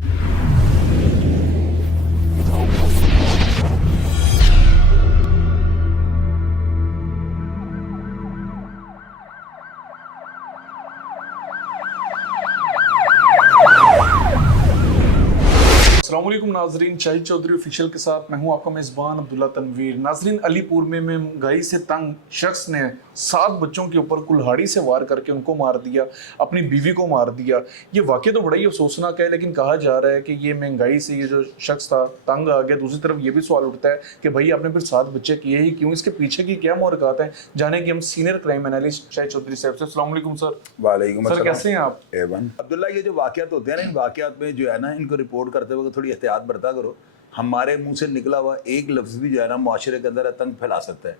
अस्सलामुअलैकुम नाजरीन, शाहिद चौधरी ऑफिशियल के साथ मैं हूं आपका मेज़बान अब्दुल्ला तनवीर। नाजरीन, अलीपुर में महंगाई से तंग शख्स ने 7 बच्चों के ऊपर कुल्हाड़ी से वार करके उनको मार दिया, अपनी बीवी को मार दिया। ये वाक़या तो बड़ा ही अफसोसनाक है, लेकिन कहा जा रहा है कि ये महंगाई से ये जो शख्स था तंग आ गया। दूसरी तरफ ये भी सवाल उठता है कि भाई आपने फिर 7 बच्चे किए ही क्यों? इसके पीछे की क्या मुहरक़ात हैं, जाने कि हम senior crime analyst Shahid Chaudhry साहब से। अस्सलाम वालेकुम सर। वालेकुम सर, कैसे हैं आप? अब्दुल्ला, ये जो वाक़यात होते हैं ना, इन वाक़यात में जो है ना, इनको रिपोर्ट करते वक्त थोड़ी एहतियात बरता करो। हमारे मुंह से निकला हुआ एक लफ्ज़ भी जो है ना माशरे के अंदर आतंक फैला सकता है।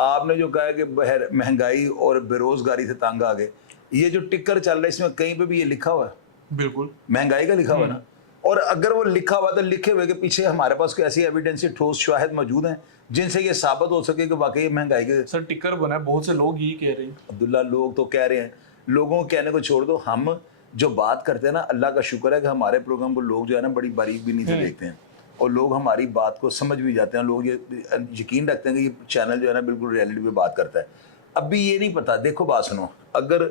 आपने जो कहा है कि महंगाई और बेरोजगारी से तंग आ गए, ये जो टिकर चल रहा है इसमें कहीं पे भी ये लिखा हुआ है? बिल्कुल महंगाई का लिखा हुआ ना। और अगर वो लिखा हुआ तो लिखे हुए के पीछे हमारे पास कोई ऐसी एविडेंस, ठोस शाहिद मौजूद हैं जिनसे ये साबित हो सके कि वाकई महंगाई के सर टिकर बना है। बहुत से लोग यही कह रहे हैं। अब्दुल्ला, लोग तो कह रहे हैं, लोगों के कहने को छोड़ दो। हम जो बात करते हैं ना, अल्लाह का शुक्र है कि हमारे प्रोग्राम को लोग जो है ना बड़ी बारीक बीनी से देखते हैं और लोग हमारी बात को समझ भी जाते हैं। लोग ये यकीन रखते हैं कि ये चैनल जो है ना बिल्कुल रियलिटी पे बात करता है। अब भी ये नहीं पता, देखो बात सुनो, अगर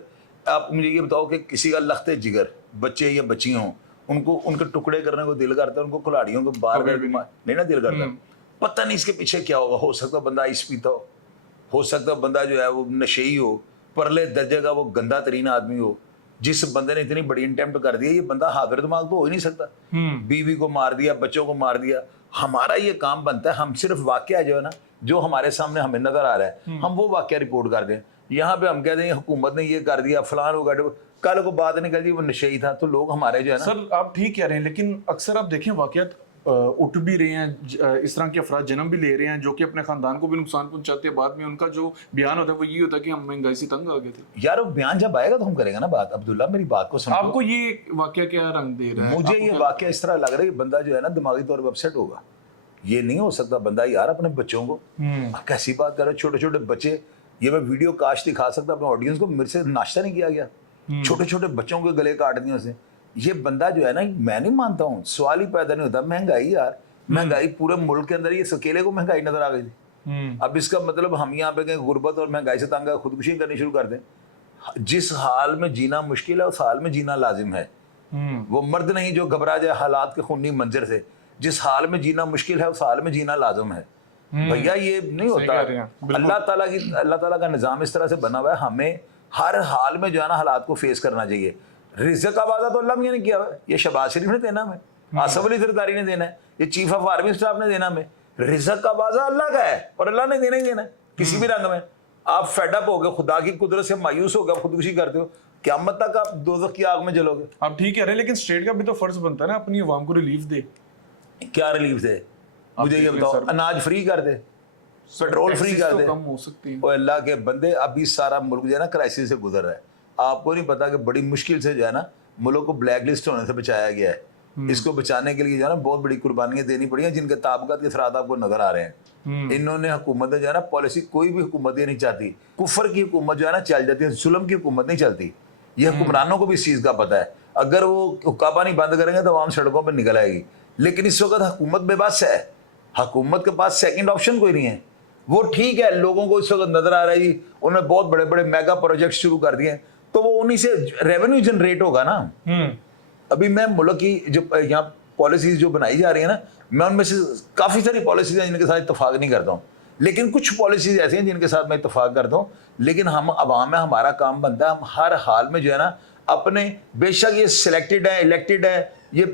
आप मुझे ये बताओ कि किसी का लख्ते जिगर बच्चे या बच्ची हों, उनको उनके टुकड़े करने को दिल करता है, उनको कुल्हाड़ियों को बार बार नहीं ना दिल करता। पता नहीं इसके पीछे क्या होगा। हो सकता है बंदा आइस पीता हो सकता है बंदा जो है वो नशेई हो, परले दर्जे का वो गंदा तरीन आदमी हो। जिस बंदे ने इतनी बड़ी अटेम्प्ट कर दिया, ये बंदा हाजिर दिमाग तो हो ही नहीं सकता। बीवी को मार दिया, बच्चों को मार दिया। हमारा ये काम बनता है, हम सिर्फ वाकया जो है ना, जो हमारे सामने हमें नजर आ रहा है, हम वो वाकया रिपोर्ट कर दें। यहाँ पे हम कहते हैं हुकूमत ने ये कर दिया, फलान होगा, कल को बात निकल दी वो नशेई था, तो लोग हमारे जो है ना। सर आप ठीक कह रहे हैं, लेकिन अक्सर आप देखें वाकयात उठ भी रहे हैं, इस तरह के अफराद जन्म भी ले रहे हैं जो कि अपने खानदान को भी नुकसान पहुंचाते हैं। बाद में उनका जो बयान होता है वो ये होता है कि हम महंगाई से तंग आ गए थे। यार वो बयान जब आएगा तो हम करेंगे ना बात। अब्दुल्ला, मेरी बात को समझो। आपको ये वाकया क्या रंग दे रहा है? मुझे ये वाकया इस तरह लग रहा है कि बंदा जो है ना दिमागी तौर पर अपसेट होगा। ये नहीं हो सकता बंदा यार अपने बच्चों को, कैसी बात कर रहे, छोटे छोटे बच्चे। ये मैं वीडियो काश दिखा सकता अपने ऑडियंस को, मेरे से नाश्ता नहीं किया गया, छोटे छोटे बच्चों के गले काट दिए उसे। ये बंदा जो है ना, मैं नहीं मानता हूँ, सवाल ही पैदा नहीं होता। महंगाई यार, महंगाई पूरे मुल्क के अंदर, ये अकेले को महंगाई नजर आ गई थी। अब इसका मतलब हम यहाँ पे कहीं गुर्बत और महंगाई से तंग खुदकुशी करनी शुरू कर दें। जिस हाल में जीना मुश्किल है उस हाल में जीना लाजिम है। वो मर्द नहीं जो घबरा जाए हालात के खूनी मंजर से। जिस हाल में जीना मुश्किल है उस हाल में जीना लाजिम है भैया। ये नहीं होता। अल्लाह ताला का निज़ाम इस तरह से बना हुआ है, हमें हर हाल में जो है ना हालात को फेस करना चाहिए। रिज़्क़ का वादा तो अल्लाह मियां ने किया हुआ है, ये शहबाज शरीफ ने देना है, आसिफ अली ज़रदारी ने देना है, ये चीफ ऑफ आर्मी स्टाफ ने देना है। रिज़्क़ का वादा अल्लाह का है और अल्लाह ने देना ही देना है किसी भी रंग में। आप फेड अप हो गए, खुदा की कुदरत से मायूस हो गए, खुदकुशी करते हो, क़यामत तक आप दोज़ख की आग में जलोगे। आप ठीक कह रहे हैं, लेकिन स्टेट का भी तो फर्ज बनता है ना अपनी अवाम को रिलीफ दे। क्या रिलीफ दे? मुझे ये बताओ, अनाज फ्री कर दे, पेट्रोल फ्री कर दे, कम हो सकती है। और अल्लाह के बंदे, अभी सारा मुल्क जो है ना क्राइसिस से गुजर रहा है। आपको नहीं पता कि बड़ी मुश्किल से जो है ना मुल्क को ब्लैक लिस्ट होने से बचाया गया है। इसको बचाने के लिए जो है ना बहुत बड़ी कुर्बानियां देनी पड़ी हैं, जिनके ताबकात के अफराद आपको नजर आ रहे हैं। इन्होंने हुकूमत जो है ना पॉलिसी, कोई भी हुकूमत ये नहीं चाहती कुफर की हुकूमत जो है ना चल जाती है, जुल्म की हुकूमत नहीं चलती। ये हुक्मरानों को भी इस चीज़ का पता है। अगर वो हुक्का पानी बंद करेंगे तो आवाम सड़कों पर निकल आएगी। लेकिन इस वक्त हुकूमत बेबस है, हुकूमत के पास सेकंड ऑप्शन कोई नहीं है। वो ठीक है, लोगों को इस वक्त नजर आ रहा है जी उन्होंने बहुत बड़े बड़े मेगा प्रोजेक्ट शुरू कर दिए, तो वो उन्हीं से रेवेन्यू जनरेट होगा ना। अभी मैं मुल्क की जो यहाँ पॉलिसीज जो बनाई जा रही है ना, मैं उनमें से काफ़ी सारी पॉलिसीज हैं जिनके साथ इत्तेफाक नहीं करता हूँ, लेकिन कुछ पॉलिसीज ऐसी हैं जिनके साथ मैं इत्तेफाक करता हूँ। लेकिन हम अवाम में हमारा काम बनता है, हम हर हाल में जो है ना अपने, बेशक ये सिलेक्टेड है, इलेक्टेड है, ये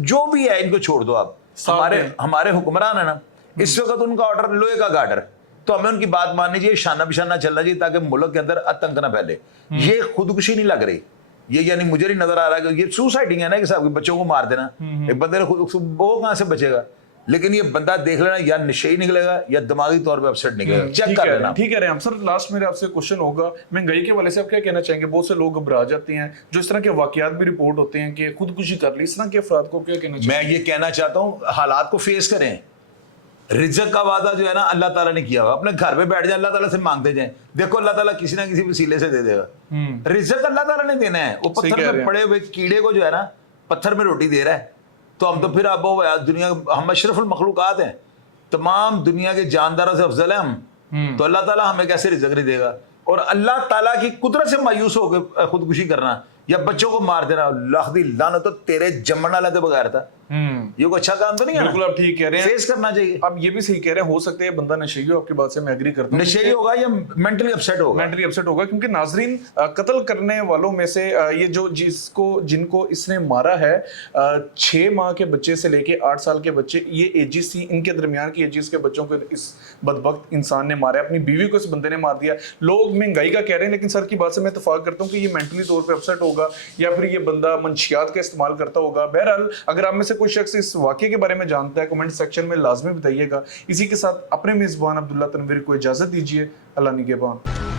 जो भी है इनको छोड़ दो आप। हमारे हुक्मरान है ना, इस वक्त उनका ऑर्डर लोहे का गार्डर, तो हमें उनकी बात माननी चाहिए, शाना बिशाना चलना चाहिए ताकि मुल्क के अंदर आतंक ना फैले। ये खुदकुशी नहीं लग रही, ये यानी मुझे नहीं नजर आ रहा है कि ये सुसाइडिंग है ना, कि साहब बच्चों को मार देना। एक बंदे ने वो कहाँ से बचेगा? लेकिन ये बंदा देख लेना, या नशेई निकलेगा या दिमागी तौर पे अपसेट निकलेगा, चेक कर लेना। ठीक है हम सर, लास्ट मेरे आपसे क्वेश्चन होगा, महंगाई के वाले से आप क्या कहना चाहेंगे? बहुत से लोग घबरा जाते हैं, जो इस तरह के वाकयात भी रिपोर्ट होते हैं कि खुदकुशी कर ली, इस तरह के अफराद को क्या कहना चाहिए? मैं ये कहना चाहता हूँ हालात को फेस करें। रिज़्क़ का वादा जो है ना अल्लाह ताला ने किया हुआ, अपने घर पे बैठ जाए, अल्लाह ताला से मांगते जाएं, देखो अल्लाह ताला किसी ना किसी वसीले से दे देगा। रिज़्क़ अल्लाह ताला ने देना है। वो पत्थर पे पड़े हुए कीड़े को जो है ना पत्थर में रोटी दे रहा है तो हम तो फिर अब वो दुनिया, हम अशरफुल मखलूकात हैं, तमाम दुनिया के जानदारों से अफजल है हम, तो अल्लाह ताला हमें कैसे रिज़्क़ नहीं देगा? और अल्लाह ताला की कुदरत से मायूस होकर खुदकुशी करना या बच्चों को मार देना, अल्लाह दी लानत, तो तेरे जमन वाला तो बगैर था, ये कोई अच्छा काम तो नहीं है ना? बिल्कुल आप ठीक कह रहे हैं, फेस करना चाहिए। आप ये भी सही कह रहे हैं, हो सकता है बंदा नशेई हो, आपकी बात से मैं एग्री करता हूँ, नशेड़ी होगा या मेंटली अपसेट होगा? मेंटली अपसेट होगा, क्योंकि नाजरीन कत्ल करने वालों में से ये जो जिनको इसने मारा है, 6 माह के बच्चे से लेके 8 साल के बच्चे, ये एजिस थी, इनके दरमियान की एजिस के बच्चों को इस बदबख्त इंसान ने मारा है, अपनी बीवी को इस बंदे ने मार दिया। लोग महंगाई का कह रहे हैं, लेकिन सर की बात से मैं इत्तेफाक करता हूँ कि ये मेंटली तौर पर अपसेट होगा या फिर ये बंदा मंशियात का इस्तेमाल करता होगा। बहरहाल अगर आप में से कोई शख्स इस वाकये के बारे में जानता है, कमेंट सेक्शन में लाजमी बताइएगा। इसी के साथ अपने मेज़बान अब्दुल्ला तनवीर को इजाज़त दीजिए। अल्लाह निगहबान।